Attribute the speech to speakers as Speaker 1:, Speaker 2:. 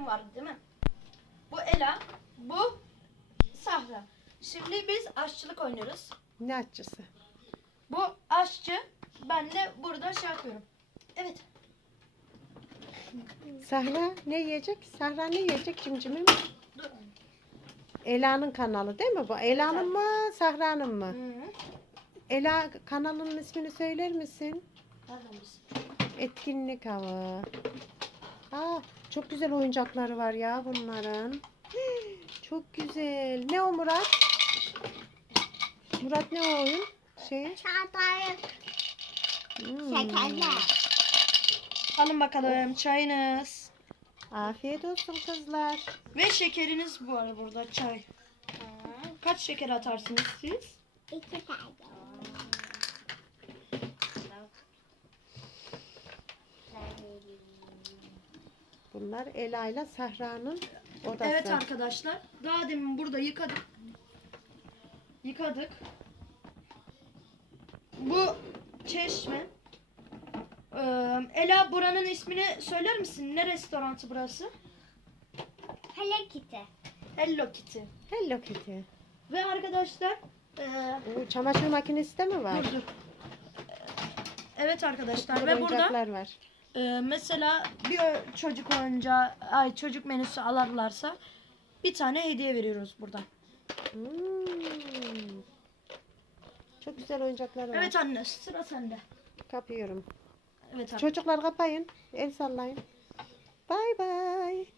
Speaker 1: vardı değil mi? Bu Ela, bu Sahra. Şimdi biz aşçılık oynuyoruz.
Speaker 2: Ne aşçısı?
Speaker 1: Bu aşçı, ben de burada şey yapıyorum. Evet.
Speaker 2: Sahra ne yiyecek? Sahra ne yiyecek cimcimim?
Speaker 1: Dur.
Speaker 2: Ela'nın kanalı değil mi bu? Ela'nın mı, Sahra'nın mı?
Speaker 1: Hı.
Speaker 2: Ela kanalının ismini söyler misin?
Speaker 1: Nereden biz?
Speaker 2: Etkinlik avı. Aa, çok güzel oyuncakları var ya bunların. Çok güzel. Ne o Murat? Murat ne o oyun?
Speaker 3: Çağatay şekerler.
Speaker 1: Alın bakalım çayınız.
Speaker 2: Afiyet olsun kızlar.
Speaker 1: Ve şekeriniz bu arada burada çay. Kaç şeker atarsınız siz?
Speaker 3: 2 tane.
Speaker 2: Bunlar Ela ile Sahra'nın odası.
Speaker 1: Evet arkadaşlar. Daha demin burada yıkadık. Yıkadık. Bu çeşme. Ela buranın ismini söyler misin? Ne restoranı burası?
Speaker 3: Hello Kitty.
Speaker 1: Hello Kitty.
Speaker 2: Hello Kitty.
Speaker 1: Ve arkadaşlar
Speaker 2: Çamaşır makinesi de mi var?
Speaker 1: dur. Evet arkadaşlar
Speaker 2: Çok
Speaker 1: ve
Speaker 2: güzel
Speaker 1: burada
Speaker 2: oyuncaklar var.
Speaker 1: mesela bir çocuk menüsü alırlarsa bir tane hediye veriyoruz buradan.
Speaker 2: Çok güzel oyuncaklar var.
Speaker 1: Evet anne sıra sende.
Speaker 2: Kapıyorum.
Speaker 1: Evet anne.
Speaker 2: Çocuklar kapayın. El sallayın. Bay bay.